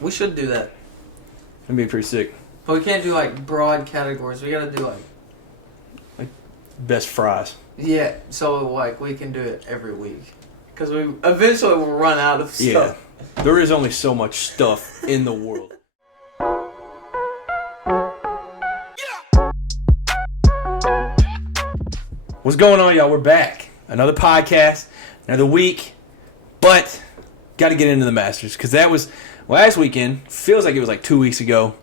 We should do that. That'd be pretty sick. But we can't do like broad categories. We gotta do like best fries. Yeah, so like we can do it every week. Because we eventually will run out of stuff. Yeah. There is only so much stuff in the world. What's going on, y'all? We're back. Another podcast, another week. But got to get into the Masters because that was last weekend. Feels like it was like 2 weeks ago.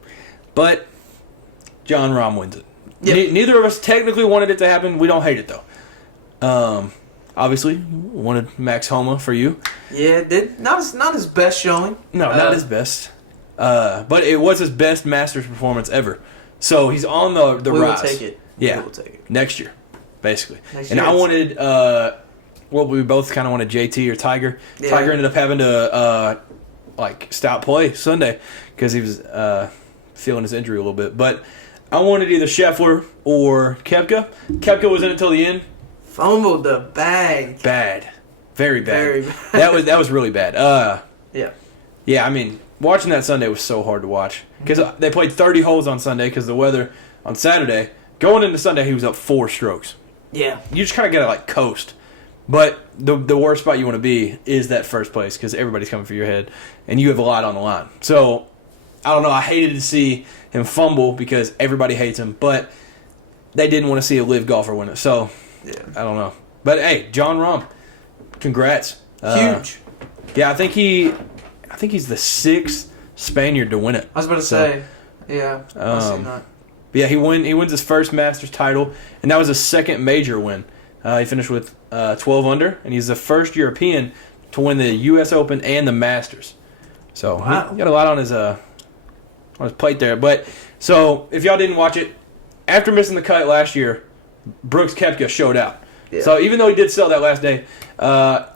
But Jon Rahm wins it. Yep. Neither of us technically wanted it to happen. We don't hate it, though. Obviously, wanted Max Homa for you. Yeah, it did. Not his best showing. No, not his best. But it was his best Masters performance ever. So he's on the rise. We will take it. Yeah, we will take it. Next year, basically. Next and year I wanted, well, we both kind of wanted JT or Tiger. Yeah. Tiger ended up having to, stop play Sunday because he was feeling his injury a little bit. But I wanted either Scheffler or Koepka. Koepka was in until the end. Fumbled the bag. Bad. Very bad. Very bad. That was really bad. Yeah. Yeah, I mean, watching that Sunday was so hard to watch. Because they played 30 holes on Sunday because the weather on Saturday. Going into Sunday, he was up 4 strokes. Yeah. You just kind of got to, coast. But the worst spot you want to be is that first place because everybody's coming for your head. And you have a lot on the line. So, I don't know. I hated to see him fumble because everybody hates him. But they didn't want to see a live golfer win it. So, yeah. I don't know. But, hey, Jon Rahm, congrats. Huge. Yeah, I think he's the 6th Spaniard to win it. I was about to say, yeah, I've seen that. Yeah, he wins his first Masters title, and that was his second major win. He finished with 12 under, and he's the first European to win the U.S. Open and the Masters. So wow. He got a lot on his plate there. But so if y'all didn't watch it, after missing the cut last year, Brooks Koepka showed out. Yeah. So even though he did sell that last day,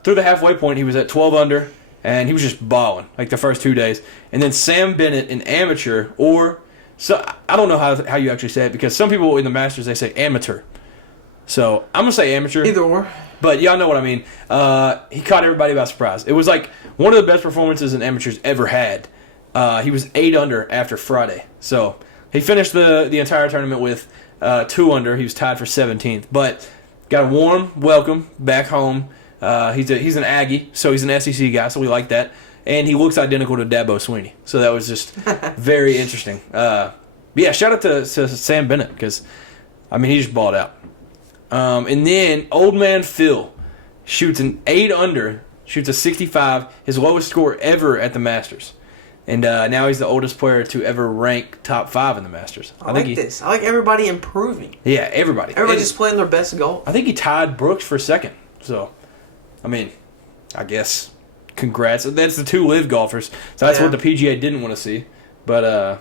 through the halfway point, he was at 12 under, and he was just balling like the first 2 days. And then Sam Bennett, an amateur, so I don't know how you actually say it because some people in the Masters, they say amateur. So I'm going to say amateur. Either or. But y'all know what I mean. He caught everybody by surprise. It was like one of the best performances an amateur's ever had. He was 8 under after Friday. So he finished the entire tournament with 2 under. He was tied for 17th. But got a warm welcome back home. He's an Aggie, so he's an SEC guy, so we like that. And he looks identical to Dabo Sweeney. So that was just very interesting. Yeah, shout out to Sam Bennett because, I mean, he just balled out. And then Old Man Phil shoots an 8 under, shoots a 65, his lowest score ever at the Masters. And now he's the oldest player to ever rank top 5 in the Masters. I like this. I like everybody improving. Yeah, everybody. Everybody's just playing their best golf. I think he tied Brooks for second. So, I mean, I guess congrats. That's the 2 live golfers. So that's what the PGA didn't want to see. But,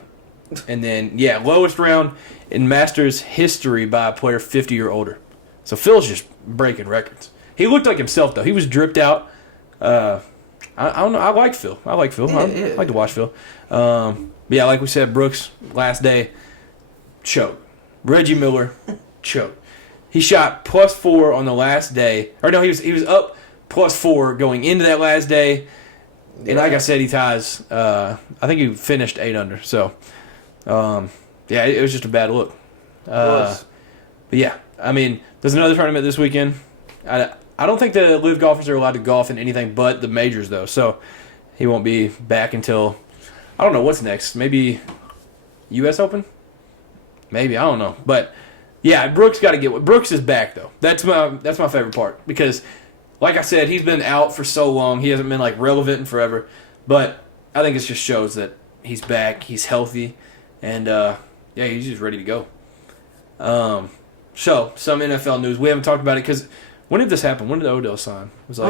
and then, yeah, lowest round in Masters history by a player 50 or older. So Phil's just breaking records. He looked like himself, though. He was dripped out. I don't know. I like Phil. I like to watch Phil. Yeah, like we said, Brooks, last day, choke. Reggie Miller, choke. He shot +4 on the last day. Or no, he was up +4 going into that last day. And like I said, he ties. I think he finished 8 under. So, yeah, it was just a bad look. But yeah, I mean, there's another tournament this weekend. I don't think the live golfers are allowed to golf in anything but the majors, though. So he won't be back until, I don't know what's next. Maybe U.S. Open? Maybe, I don't know. But yeah, Brooks is back, though. That's my favorite part because, like I said, he's been out for so long. He hasn't been relevant in forever. But I think it just shows that he's back. He's healthy, and yeah, he's just ready to go. So some NFL news. We haven't talked about it because when did this happen? When did Odell sign? It was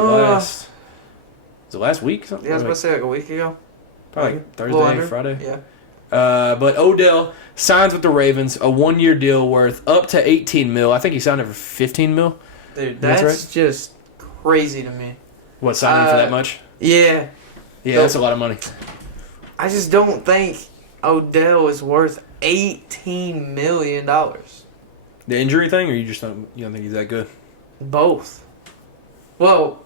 last week? Something? Yeah, I was about to say a week ago. Probably Thursday, Friday. Yeah. But Odell signs with the Ravens, a 1-year deal worth up to $18 million. I think he signed it for $15 million. Dude, that's just crazy to me. What, signing for that much? Yeah. Yeah, that's a lot of money. I just don't think Odell is worth $18 million. The injury thing, or you don't think he's that good? Both. Well,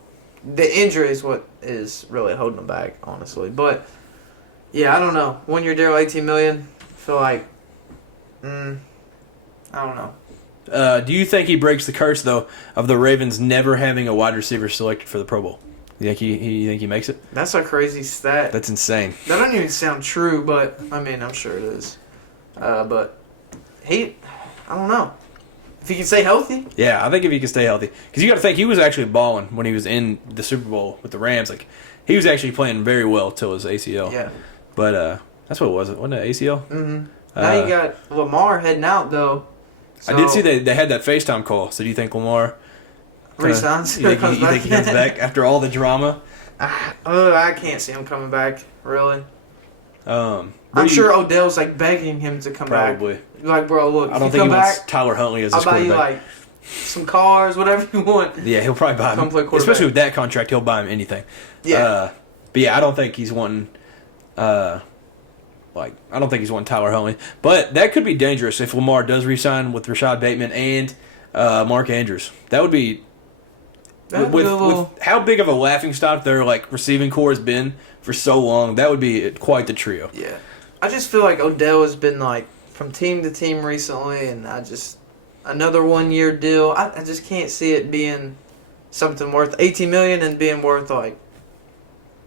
the injury is what is really holding him back, honestly. But Yeah, I don't know. 1 year deal, $18 million. I feel like, I don't know. Do you think he breaks the curse though of the Ravens never having a wide receiver selected for the Pro Bowl? You think he makes it? That's a crazy stat. That's insane. That don't even sound true, but I mean, I'm sure it is. But I don't know. If he can stay healthy. Yeah, I think if he can stay healthy, because you got to think he was actually balling when he was in the Super Bowl with the Rams. Like he was actually playing very well till his ACL. Yeah. But that's what it was. Wasn't it ACL? Mm-hmm. Now you got Lamar heading out though. So I did see they had that FaceTime call. So do you think Lamar resigns? You think he comes back after all the drama? I can't see him coming back. Really. I'm sure Odell's like begging him to come back. Probably. Like, bro, look, I don't think he wants Tyler Huntley as his quarterback. I'll buy you like some cars, whatever you want. Yeah, he'll probably buy him. Especially with that contract, he'll buy him anything. Yeah. But yeah, I don't think he's wanting. I don't think he's wanting Tyler Huntley. But that could be dangerous if Lamar does re-sign with Rashad Bateman and Mark Andrews. That would be. With how big of a laughingstock their receiving core has been for so long, that would be quite the trio. Yeah, I just feel like Odell has been from team to team recently, and another 1 year deal. I just can't see it being something worth $18 million and being worth I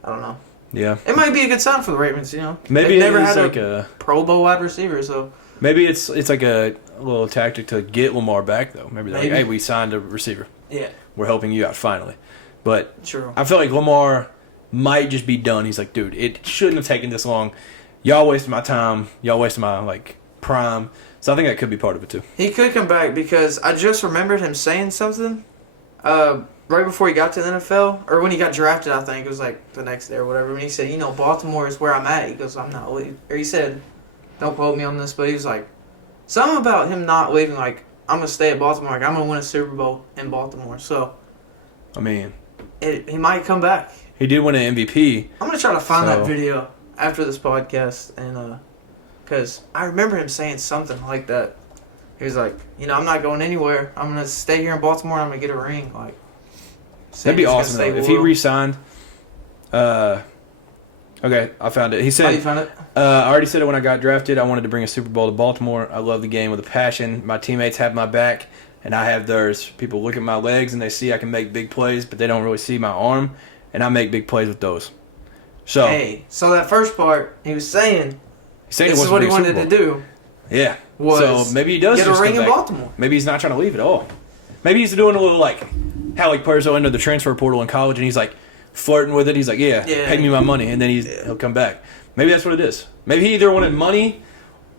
don't know. Yeah, it might be a good sign for the Ravens. Maybe they've never had a Pro Bowl wide receiver, so maybe it's like a little tactic to get Lamar back though. Maybe they're like, hey, we signed a receiver. Yeah. We're helping you out finally. But true. I feel like Lamar might just be done. He's like, dude, it shouldn't have taken this long. Y'all wasted my time. Y'all wasted my prime. So I think that could be part of it too. He could come back because I just remembered him saying something right before he got to the NFL, or when he got drafted, I think. It was the next day or whatever. When he said, Baltimore is where I'm at. He goes, I'm not leaving. Or he said, don't quote me on this, but he was like, something about him not leaving, I'm going to stay at Baltimore. I'm going to win a Super Bowl in Baltimore. So, I mean, he might come back. He did win an MVP. I'm going to try to find that video after this podcast, and because I remember him saying something like that. He was like, I'm not going anywhere. I'm going to stay here in Baltimore. I'm going to get a ring. That'd be awesome, though. If he re-signed. Okay, I found it. He said, "How you found it?" I already said it when I got drafted. I wanted to bring a Super Bowl to Baltimore. I love the game with a passion. My teammates have my back, and I have theirs. People look at my legs, and they see I can make big plays, but they don't really see my arm, and I make big plays with those. So, so that first part, he was saying this is what he wanted to do. Yeah. So maybe he does get a ring in Baltimore. Maybe he's not trying to leave at all. Maybe he's doing a little how players will enter the transfer portal in college, and he's flirting with it. He's like, pay me my money, and then he'll come back. Maybe that's what it is. Maybe he either wanted money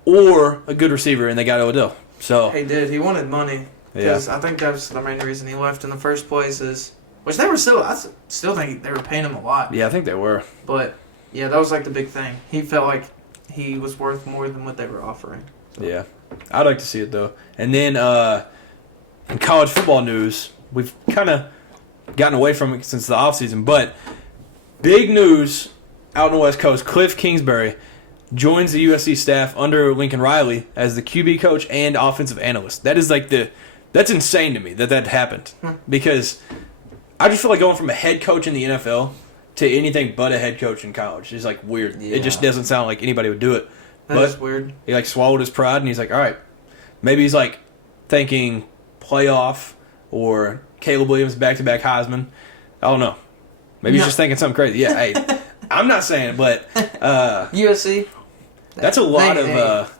or a good receiver, and they got Odell. So he did. He wanted money because I think that was the main reason he left in the first place. Which they were still. I still think they were paying him a lot. Yeah, I think they were. But yeah, that was the big thing. He felt like he was worth more than what they were offering. So. Yeah, I'd like to see it though. And then in college football news, we've kind of gotten away from it since the offseason, but big news out on the West Coast. Kliff Kingsbury joins the USC staff under Lincoln Riley as the QB coach and offensive analyst. That is that's insane to me that happened because I just feel like going from a head coach in the NFL to anything but a head coach in college is weird. Yeah. It just doesn't sound like anybody would do it. That's weird. He swallowed his pride and he's like, all right, maybe he's thinking playoff or Caleb Williams back-to-back Heisman. I don't know. Maybe he's just thinking something crazy. Yeah, hey, I'm not saying it, but USC. That's a lot of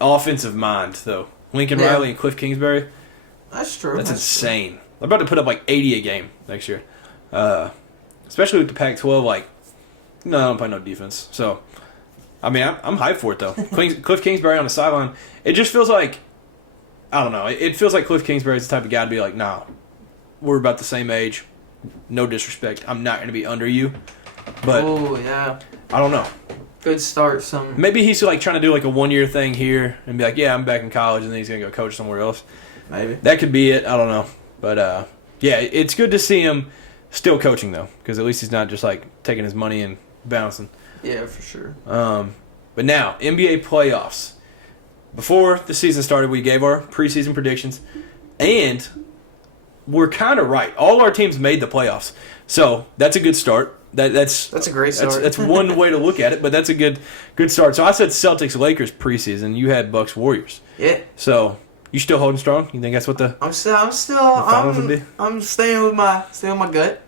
offensive mind, though. Lincoln Riley and Kliff Kingsbury. That's true. That's insane. True. They're about to put up 80 a game next year. Especially with the Pac-12, I don't play no defense. So, I mean, I'm hyped for it, though. Kliff Kingsbury on the sideline, it just feels I don't know. It feels like Kliff Kingsbury is the type of guy to be nah, we're about the same age. No disrespect. I'm not going to be under you. But, I don't know. Good start. Maybe he's trying to do a 1 year thing here and be yeah, I'm back in college, and then he's going to go coach somewhere else. Maybe. That could be it. I don't know. But, yeah, it's good to see him still coaching, though, because at least he's not just taking his money and bouncing. Yeah, for sure. But now, NBA playoffs. Before the season started, we gave our preseason predictions, and we're kind of right. All our teams made the playoffs, so that's a good start. that's a great start. That's one way to look at it, but that's a good start. So I said Celtics Lakers preseason. You had Bucks Warriors. Yeah. So you still holding strong? You think that's what the I'm finals would be? I'm staying with my gut.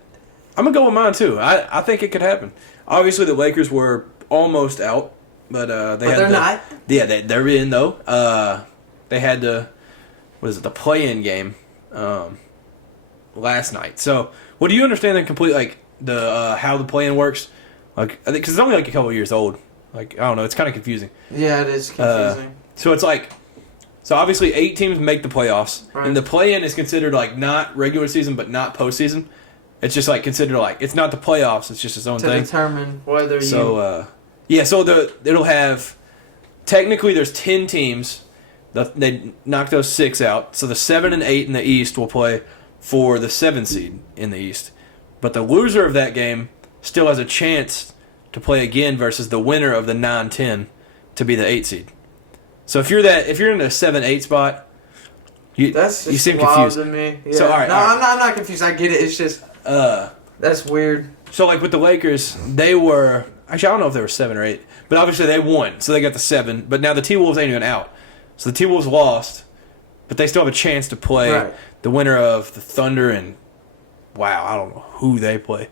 I'm gonna go with mine too. I think it could happen. Obviously, the Lakers were almost out, but they're not. Yeah, they're in though. They had the play-in game last night. So, well, do you understand the complete the how the play-in works? Like, I think because it's only like a couple of years old. Like, I don't know, it's kind of confusing. Yeah, it is confusing. So it's like, so obviously 8 teams make the playoffs, right. And the play-in is considered like not regular season, but not postseason. It's just like considered like it's not the playoffs; it's just its own thing. To determine whether you. So it'll have technically there's 10 teams. They knock those 6 out, so the 7 and 8 in the East will play for the 7 seed in the East. But the loser of that game still has a chance to play again versus the winner of the 9-10 to be the 8 seed. So if you're in the 7-8 spot, you seem confused. To me. Yeah. So all right, I'm not confused. I get it. It's just that's weird. So like with the Lakers, they were actually I don't know if they were 7 or 8, but obviously they won, so they got the 7. But now the T-Wolves ain't even out, so the T-Wolves lost, but they still have a chance to play the winner of the Thunder and I don't know who they play,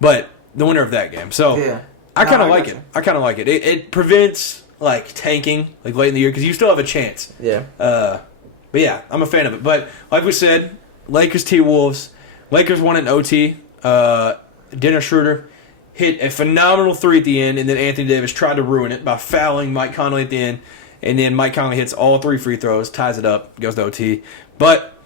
but the winner of that game. So I kind of like it. I kind of like it. It prevents like tanking like late in the year because you still have a chance. Yeah. But yeah, I'm a fan of it. But like we said, Lakers T-Wolves. Lakers won in OT. Dennis Schroeder hit a phenomenal 3 at the end, and then Anthony Davis tried to ruin it by fouling Mike Conley at the end. And then Mike Conley hits all 3 free throws, ties it up, goes to OT. But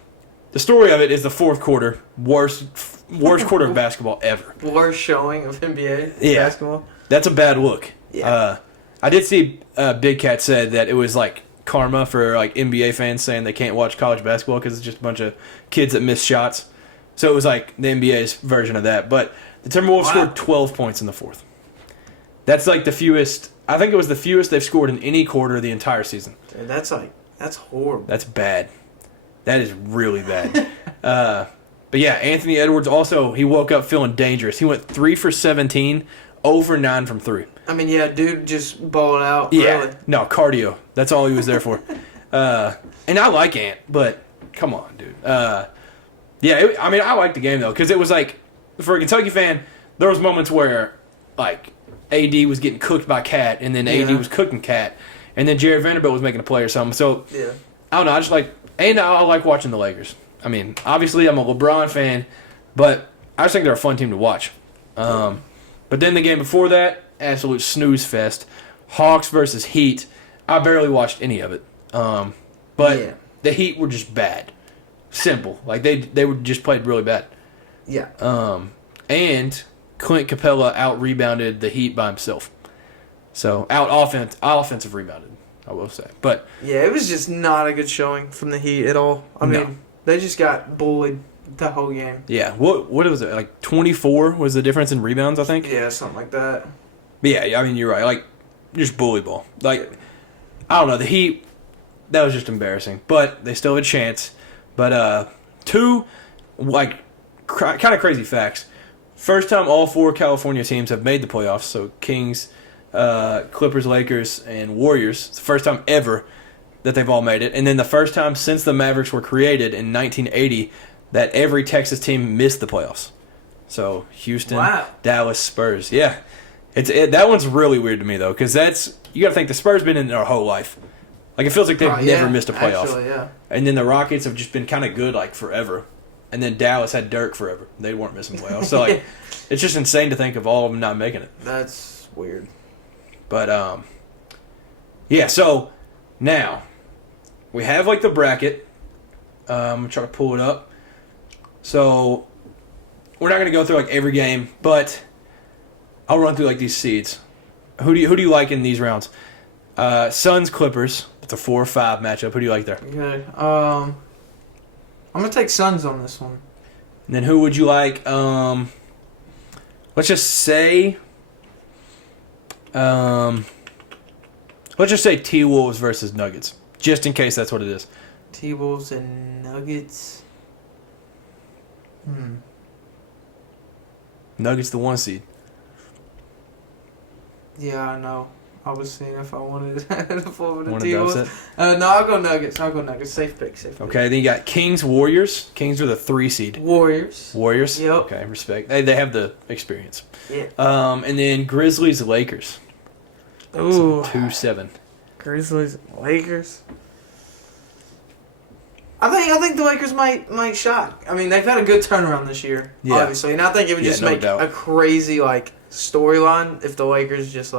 the story of it is the fourth quarter, worst quarter of basketball ever. Worst showing of NBA basketball. That's a bad look. Yeah. I did see Big Cat said that it was like karma for like NBA fans saying they can't watch college basketball because it's just a bunch of kids that miss shots. So it was like the NBA's version of that. But the Timberwolves scored 12 points in the fourth. That's like the fewest. I think it was the fewest they've scored in any quarter of the entire season. Dude, that's horrible. That's bad. That is really bad. But yeah, Anthony Edwards also, he woke up feeling dangerous. He went 3 for 17, 0 for 9 from 3. I mean, yeah, dude just balled out. Yeah. Really. No, cardio. That's all he was there for. And I like Ant, but come on, dude. I like the game, though, because it was like, for a Kentucky fan, there was moments where, like, AD was getting cooked by Cat, and then AD was cooking Cat, and then Jared Vanderbilt was making a play or something. So, I don't know. I just like, and I like watching the Lakers. I mean, obviously, I'm a LeBron fan, but I just think they're a fun team to watch. But then the game before that, absolute snooze fest. Hawks versus Heat. I barely watched any of it. But the Heat were just bad. Simple. Like, they were just played really bad. Yeah. And Clint Capella out-rebounded the Heat by himself. So, offensive rebounded, I will say. But yeah, it was just not a good showing from the Heat at all. I mean, they just got bullied the whole game. Yeah. What was it? Like 24 was the difference in rebounds, I think? Yeah, something like that. But yeah, I mean, you're right. Like, just bully ball. Like, I don't know. The Heat, that was just embarrassing. But they still have a chance. But 2, like, kind of crazy facts. First time all 4 California teams have made the playoffs. So Kings, Clippers, Lakers, and Warriors. It's the first time ever that they've all made it. And then the first time since the Mavericks were created in 1980 that every Texas team missed the playoffs. So Houston, Dallas, Spurs. Yeah. That one's really weird to me, though, because you got to think the Spurs been in their whole life. Like, it feels like they've never missed a playoff. Actually, yeah. And then the Rockets have just been kind of good, like, forever. And then Dallas had Dirk forever. They weren't missing playoffs. So, like, it's just insane to think of all of them not making it. That's weird. But, yeah, so now we have, like, the bracket. I'm going to try to pull it up. So we're not going to go through, like, every game, but I'll run through, like, these seeds. Who do you like in these rounds? Suns, Clippers. It's a 4-5 matchup. Who do you like there? Okay. I'm going to take Suns on this one. And then who would you like? Let's just say T-Wolves versus Nuggets. Just in case that's what it is. T-Wolves and Nuggets. Nuggets the 1 seed. Yeah, I know. I was seeing if I wanted to flip the Want team to was. upset? No, I'll go Nuggets. Safe pick. Okay, then you got Kings, Warriors. Kings are the 3 seed. Warriors. Yep. Okay, respect. They have the experience. Yeah. And then Grizzlies, Lakers. Ooh. 2-7. Grizzlies, Lakers. I think the Lakers might shock. I mean, they've had a good turnaround this year, obviously, and I think it would just make a crazy storyline if the Lakers just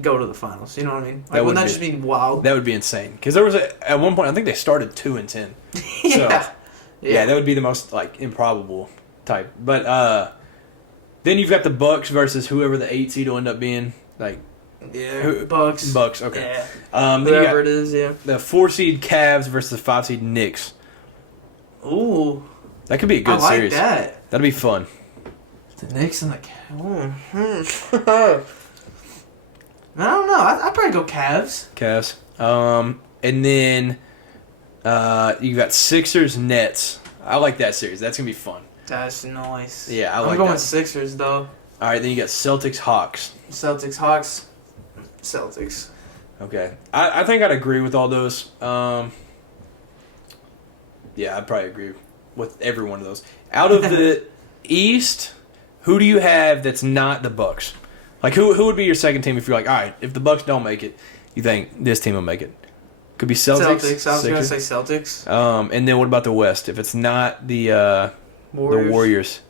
go to the finals. You know what I mean? Wouldn't that just be wild? That would be insane. Because there was at one point I think they started 2-10. Yeah. So, yeah, that would be the most improbable type. But then you've got the Bucks versus whoever the 8 seed will end up being. Bucks. Okay. Yeah. Whoever it is, yeah. The 4 seed Cavs versus the 5 seed Knicks. Ooh. That could be a good series. I like that. That'd be fun. The Knicks and the Cavs. I don't know. I'd probably go Cavs. And then you got Sixers Nets. I like that series. That's gonna be fun. That's nice. Yeah, I'm going Sixers though. All right, then you got Celtics Hawks. Celtics. Okay, I think I'd agree with all those. Yeah, I'd probably agree with every one of those. Out of the East, who do you have that's not the Bucks? Who would be your second team if you're all right, if the Bucks don't make it, you think this team will make it? Could be Celtics. I was going to say Celtics. And then what about the West? If it's not the Warriors.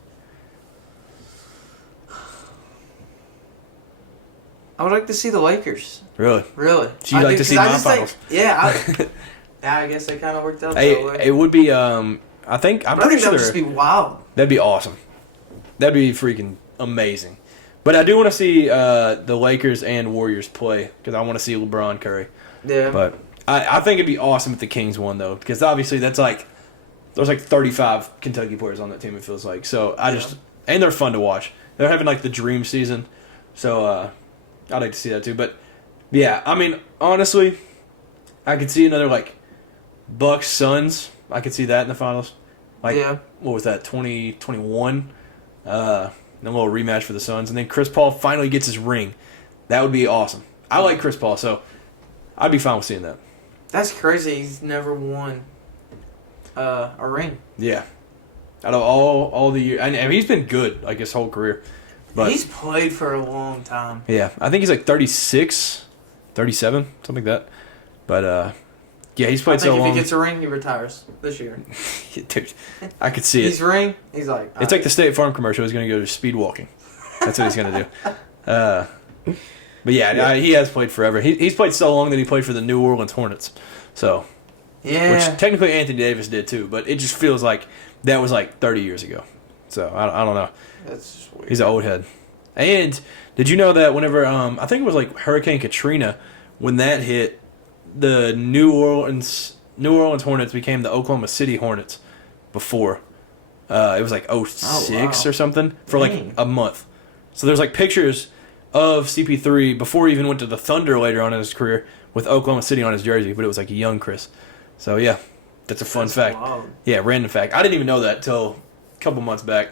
I would like to see the Lakers. Really? So you'd like to see my finals? I guess they kind of worked out that way. It would be, I'm pretty sure that would just be wild. That'd be awesome. That'd be freaking amazing. But I do want to see the Lakers and Warriors play because I want to see LeBron Curry. Yeah. But I think it'd be awesome if the Kings won, though, because obviously there's 35 Kentucky players on that team, it feels like. So and they're fun to watch. They're having the dream season. So I'd like to see that too. But yeah, I mean, honestly, I could see another Bucks Suns. I could see that in the finals. What was that, 2021? A little rematch for the Suns, and then Chris Paul finally gets his ring. That would be awesome. I like Chris Paul, so I'd be fine with seeing that. That's crazy. He's never won a ring. Yeah. Out of all the years, and he's been good his whole career. But he's played for a long time. Yeah, I think he's 36, 37, something like that. But yeah, he's played so long. If he gets a ring, he retires this year. Dude, I could see He's ring. He's it's like the State Farm commercial. He's going to go to speed walking. That's what he's going to do. But yeah, he has played forever. He's played so long that he played for the New Orleans Hornets. So, yeah, which technically Anthony Davis did too, but it just feels like that was 30 years ago. So I don't know. That's just weird. He's an old head. And did you know that whenever I think it was Hurricane Katrina, when that hit, the New Orleans Hornets became the Oklahoma City Hornets before. It was 06 or something for a month. So there's pictures of CP3 before he even went to the Thunder later on in his career with Oklahoma City on his jersey, but it was a young Chris. So yeah, that's a fun fact. Wild. Yeah, random fact. I didn't even know that till a couple months back.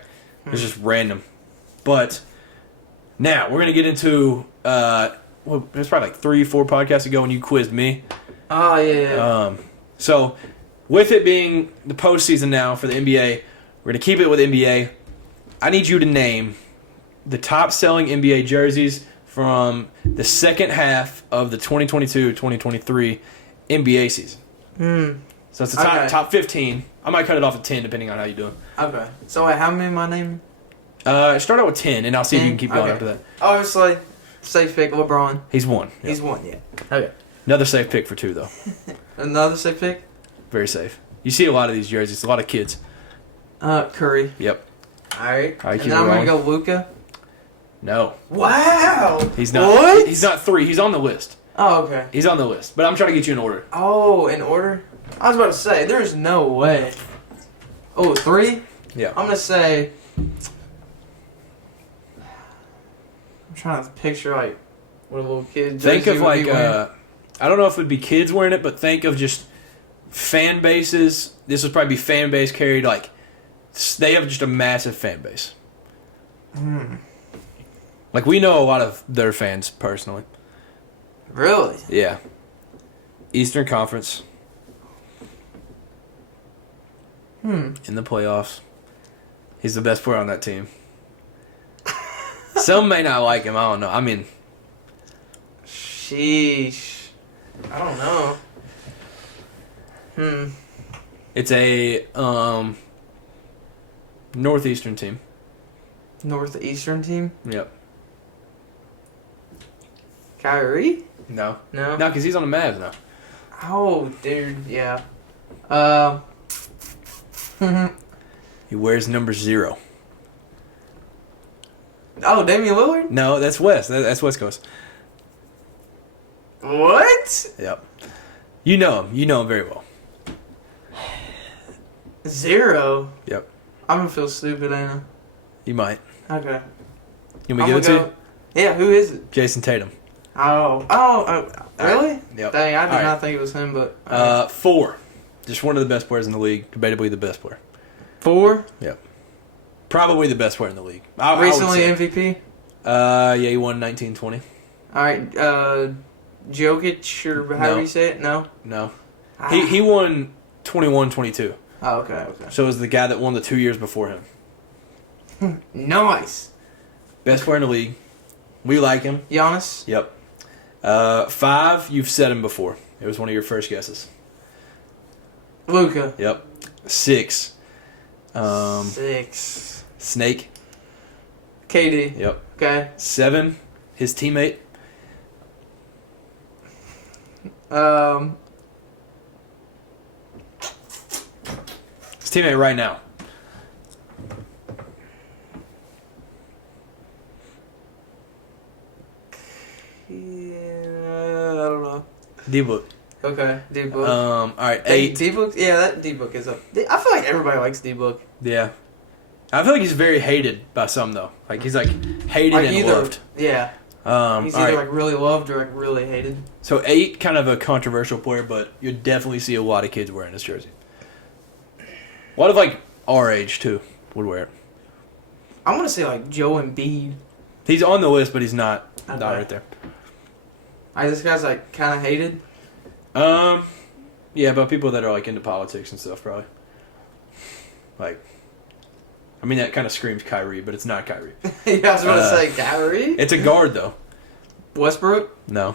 It was just random. But now we're gonna get into it was probably 3-4 podcasts ago when you quizzed me. Oh yeah. So with it being the postseason now for the NBA, we're gonna keep it with NBA. I need you to name the top selling NBA jerseys from the second half of the 2022-2023 NBA season. So it's the top 15. I might cut it off at 10 depending on how you're doing. Okay. So wait, how many am I naming? Start out with 10 and I'll see if you can keep going after that. Obviously, safe pick, LeBron. He's one. Yeah. He's one, yeah. Okay. Another safe pick for 2 though. Another safe pick? Very safe. You see a lot of these jerseys, a lot of kids. Curry. Yep. Alright. And then I'm going to go Luka. No. Wow. He's not. What? He's not 3. He's on the list. Oh, okay. He's on the list. But I'm trying to get you in order. Oh, in order? I was about to say, there's no way. Oh, 3? Yeah. I'm going to say... I'm trying to picture, what a little kid think of, I don't know if it would be kids wearing it, but think of just fan bases. This would probably be fan base carried, they have just a massive fan base. Like, we know a lot of their fans personally. Really? Yeah. Eastern Conference. In the playoffs. He's the best player on that team. Some may not like him. I don't know. I mean... Sheesh. I don't know. It's a Northeastern team. Northeastern team? Yep. Kyrie? No. No? No, because he's on the Mavs now. Oh, dude, yeah. He wears number 0. Oh, Damian Lillard? No, that's West. That's West Coast. What? Yep. You know him. You know him very well. 0? Yep. I'm gonna feel stupid, ain't I? You might. Okay. You want me to give it to you? Yeah, who is it? Jason Tatum. Oh, really? Yep. Dang, I did not think it was him, but... 4. Just one of the best players in the league. Debatably the best player. 4? Yep. Probably the best player in the league. Recently MVP? Yeah, he won 19-20. Alright, Jokic, or however you say it? No? No. He won 21-22. Oh, okay. So it was the guy that won the 2 years before him. Nice. Best player in the league. We like him. Giannis? Yep. 5, you've said him before. It was one of your first guesses. Luka. Yep. 6. 6. Snake. KD. Yep. Okay. 7, his teammate. His teammate right now. Yeah, I don't know. D-Book. Okay, D-Book. All right, 8. D-Book? Yeah, that D-Book is up. I feel like everybody likes D-Book. Yeah. I feel like he's very hated by some, though. Like, he's, hated like and either, loved. Yeah. He's either, really loved or, really hated. So, 8, kind of a controversial player, but you definitely see a lot of kids wearing this jersey. A lot of, our age, too, would wear it. I want to say, Joe Embiid. He's on the list, but he's not Okay. right there. This guy's, kind of hated? Yeah, but people that are, into politics and stuff, probably. That kind of screams Kyrie, but it's not Kyrie. Yeah, I was going to say Kyrie? It's a guard, though. Westbrook? No.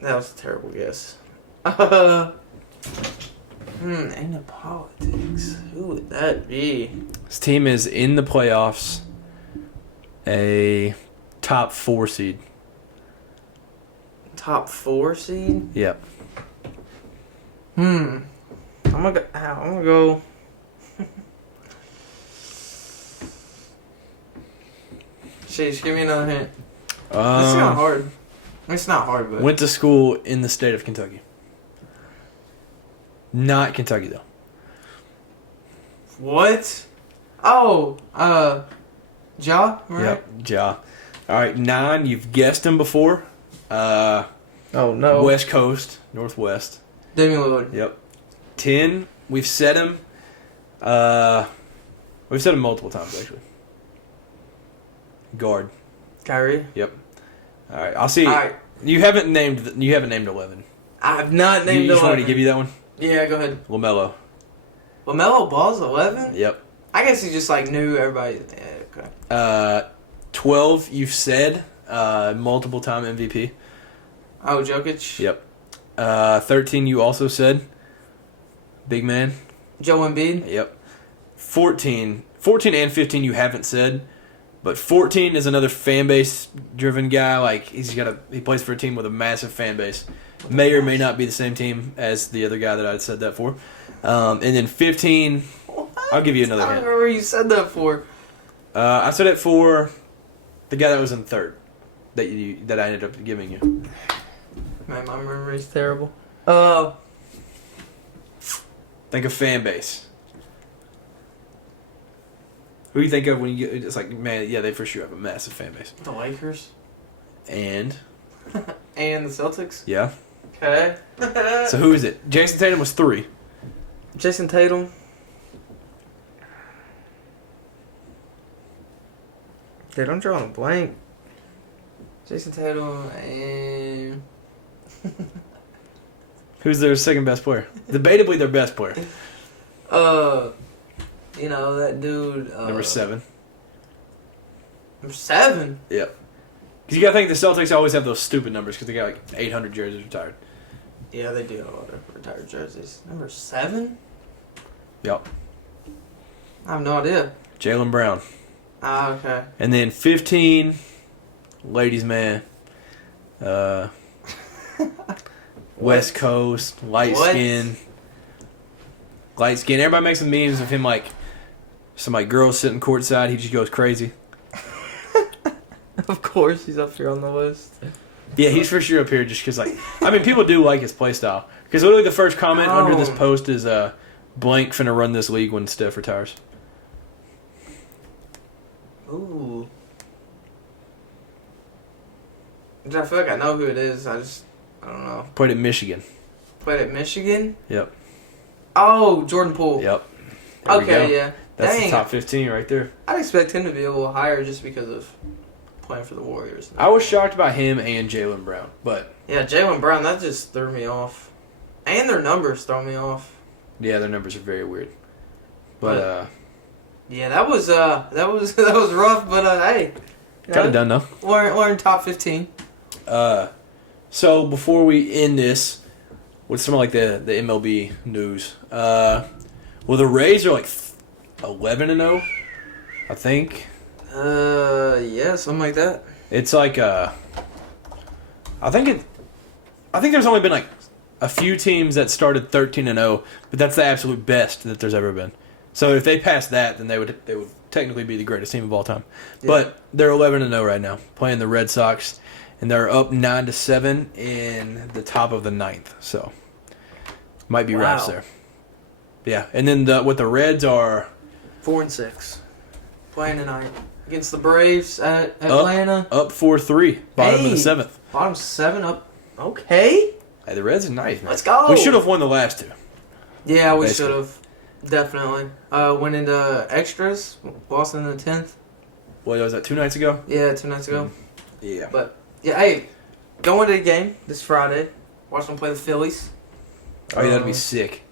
That was a terrible guess. Ain't no politics. Who would that be? His team is in the playoffs, a top 4 seed. Top 4 seed? Yep. I'm gonna go. Sheesh, give me another hint. It's not hard. It's not hard, but... Went to school in the state of Kentucky. Not Kentucky, though. What? Oh, Ja, right? Yep, Ja. All right, 9, you've guessed him before. Oh, no. West Coast, Northwest. Damian Lillard. Yep. 10, we've said him. We've said him multiple times, actually. Guard. Kyrie. Yep. All right, I'll see. All right. You haven't named 11. I have not named You just 11. want me to give you that one? Yeah, go ahead. LaMelo. LaMelo Ball's 11? Yep. I guess he just, knew everybody. Yeah, okay. 12, you've said. Multiple time MVP. Oh, Jokic? Yep. 13, you also said. Big man. Joe Embiid? Yep. 14 and 15 you haven't said. But 14 is another fan base driven guy. He plays for a team with a massive fan base. May or may not be the same team as the other guy that I said that for. And then 15, What? I'll give you another I don't hint. remember you said that for. I said it for the guy that was in third that I ended up giving you. Man, my memory's terrible. Think of fan base. Who do you think of when you get? It's man, yeah, they for sure have a massive fan base. The Lakers. And And the Celtics. yeah. Okay. So who is it? Jason Tatum was 3. Jason Tatum. Dude, I'm drawing a blank. Jason Tatum and Who's their second best player? Debatably their best player. you know that dude. Number 7. Number 7. Yep. Because you gotta think the Celtics always have those stupid numbers because they got like 800 jerseys retired. Yeah, they do have a lot of retired jerseys. Number 7. Yep. I have no idea. Jaylen Brown. Ah, okay. And then 15, ladies man. West Coast, light skin. Everybody makes some memes of him like some like girls sitting courtside. He just goes crazy. Of course, he's up here on the list. Yeah, he's for sure up here just because, like, I mean, people do like his play style. Because literally the first comment under this post is, blank finna run this league when Steph retires. Ooh. I feel like I know who it is. I don't know. Played at Michigan. Played at Michigan? Yep. Oh, Jordan Poole. Yep. Okay, yeah. That's the top 15 right there. I'd expect him to be a little higher just because of playing for the Warriors. I was shocked by him and Jaylen Brown, but... Yeah, Jaylen Brown, that just threw me off. And their numbers throw me off. Yeah, their numbers are very weird. But yeah, that was rough, but hey. Kind of done, though. Learn top 15. So, before we end this, with some of, like, the MLB news, well, the Rays are, like, 11-0, I think. Yeah, something like that. It's like I think there's only been like a few teams that started 13-0, but that's the absolute best that there's ever been. So if they pass that, then they would technically be the greatest team of all time. Yeah. But they're 11-0 right now, playing the Red Sox, and they're up 9-7 in the top of the 9th. So might be Raps there. Yeah, and then what the Reds are 4-6, playing tonight. Against the Braves at Atlanta. Up 4-3. Bottom of the 7th. Bottom 7 up. Okay. Hey, the Reds are nice, man. Let's go. We should have won the last 2. Yeah, we should have. Definitely. Went into extras. Lost in the 10th. What was that, 2 nights ago? Yeah, 2 nights ago. Yeah. But, yeah, hey, going to the game this Friday. Watch them play the Phillies. Oh, yeah, that'd be sick.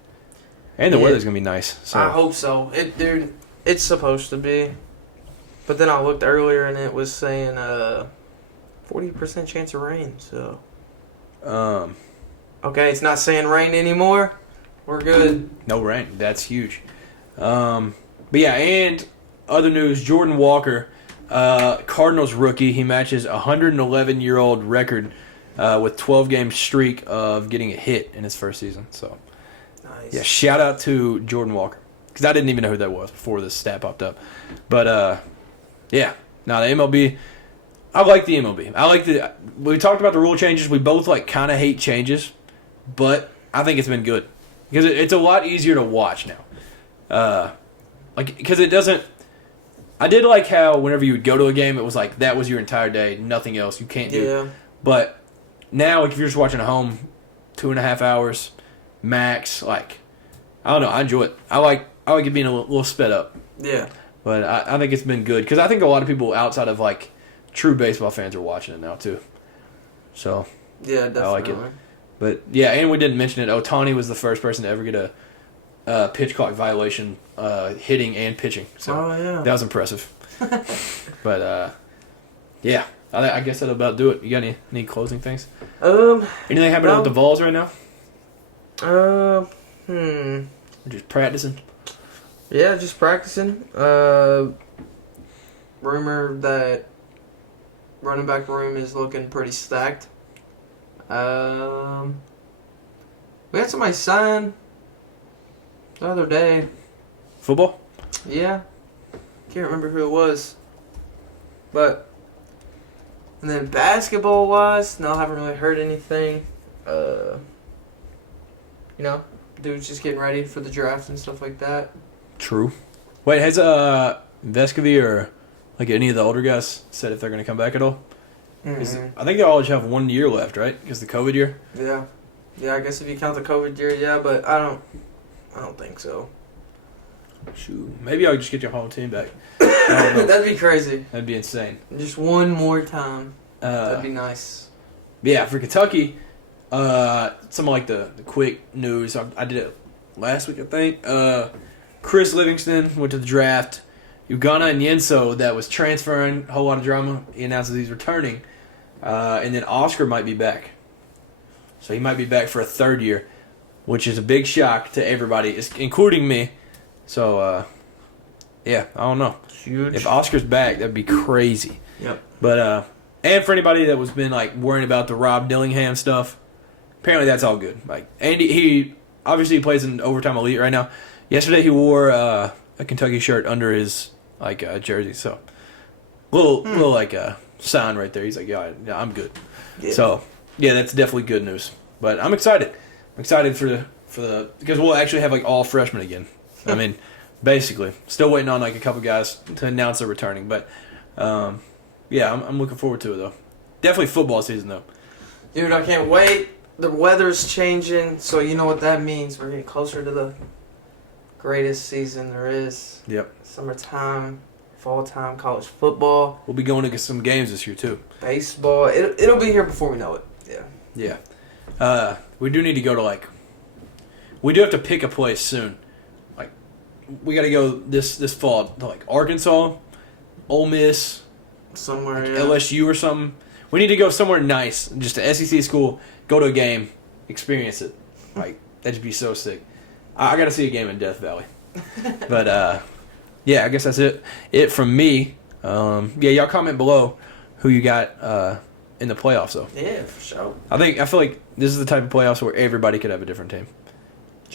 And the weather's going to be nice. So. I hope so. It's supposed to be. But then I looked earlier and it was saying 40% chance of rain. So, okay, it's not saying rain anymore. We're good. No rain. That's huge. But yeah, and other news: Jordan Walker, Cardinals rookie. He matches a 111-year-old record with 12-game streak of getting a hit in his first season. So, nice. Yeah, shout out to Jordan Walker because I didn't even know who that was before this stat popped up. But yeah. Now, the MLB, I like the MLB. We talked about the rule changes. We both, like, kind of hate changes, but I think it's been good. Because it's a lot easier to watch now. Because it doesn't, I did like how whenever you would go to a game, it was like, that was your entire day, nothing else. You can't do it. But now, like, if you're just watching at home, 2.5 hours, max, like, I don't know, I enjoy it. I like it being a little sped up. Yeah. But I think it's been good because I think a lot of people outside of like true baseball fans are watching it now too. So yeah, definitely. I like it. But yeah, and we didn't mention it. Ohtani was the first person to ever get a pitch clock violation, hitting and pitching. So that was impressive. But yeah, I guess that'll about do it. You got any closing things? Anything happening with the Vols right now? Just practicing. Yeah, just practicing. Rumor that running back room is looking pretty stacked. We had somebody sign the other day. Football? Yeah. Can't remember who it was. But, and then basketball-wise, no, I haven't really heard anything. Dude's just getting ready for the draft and stuff like that. True. Wait, has Vescovy or like any of the older guys said if they're going to come back at all? Mm-hmm. I think they all just have 1 year left, right? Because the COVID year. Yeah, I guess if you count the COVID year, yeah, but I don't think so. Shoot, maybe I'll just get your whole team back. That'd be crazy. That'd be insane. Just one more time. That'd be nice. Yeah, for Kentucky, some like the quick news. I did it last week, I think. Chris Livingston went to the draft. Ugonna and Yenso, that was transferring, a whole lot of drama. He announces he's returning. And then Oscar might be back. So he might be back for a third year, which is a big shock to everybody, including me. So, yeah, I don't know. Huge. If Oscar's back, that'd be crazy. Yep. But, and for anybody that was been, like, worrying about the Rob Dillingham stuff, apparently that's all good. Like, Andy, he obviously plays in Overtime Elite right now. Yesterday he wore a Kentucky shirt under his, like, jersey. So, little like, sign right there. He's like, yeah, I'm good. Yeah. So, yeah, that's definitely good news. But I'm excited. I'm excited for the because we'll actually have, like, all freshmen again. I mean, basically. Still waiting on, like, a couple guys to announce they're returning. But, yeah, I'm looking forward to it, though. Definitely football season, though. Dude, I can't wait. The weather's changing, so you know what that means. We're getting closer to the greatest season there is. Yep. Summertime, fall time, college football. We'll be going to some games this year, too. Baseball. It'll be here before we know it. Yeah. Yeah. We do need to go to, like... We do have to pick a place soon. Like, we got to go this fall to, like, Arkansas, Ole Miss... Somewhere, like LSU or something. We need to go somewhere nice, just an SEC school, go to a game, experience it. Like, that'd be so sick. I got to see a game in Death Valley. But, yeah, I guess that's it from me. Yeah, y'all comment below who you got in the playoffs, though. Yeah, for sure. I feel like this is the type of playoffs where everybody could have a different team.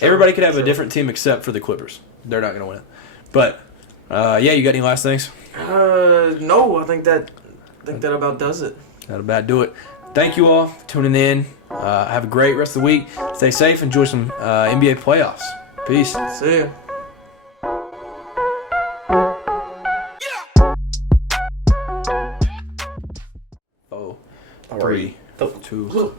Everybody could have a different team except for the Clippers. They're not going to win it. But, yeah, you got any last things? No, I think that about does it. That'll about do it. Thank you all for tuning in. Have a great rest of the week. Stay safe. Enjoy some NBA playoffs. Peace. See ya. 4, 3, 2.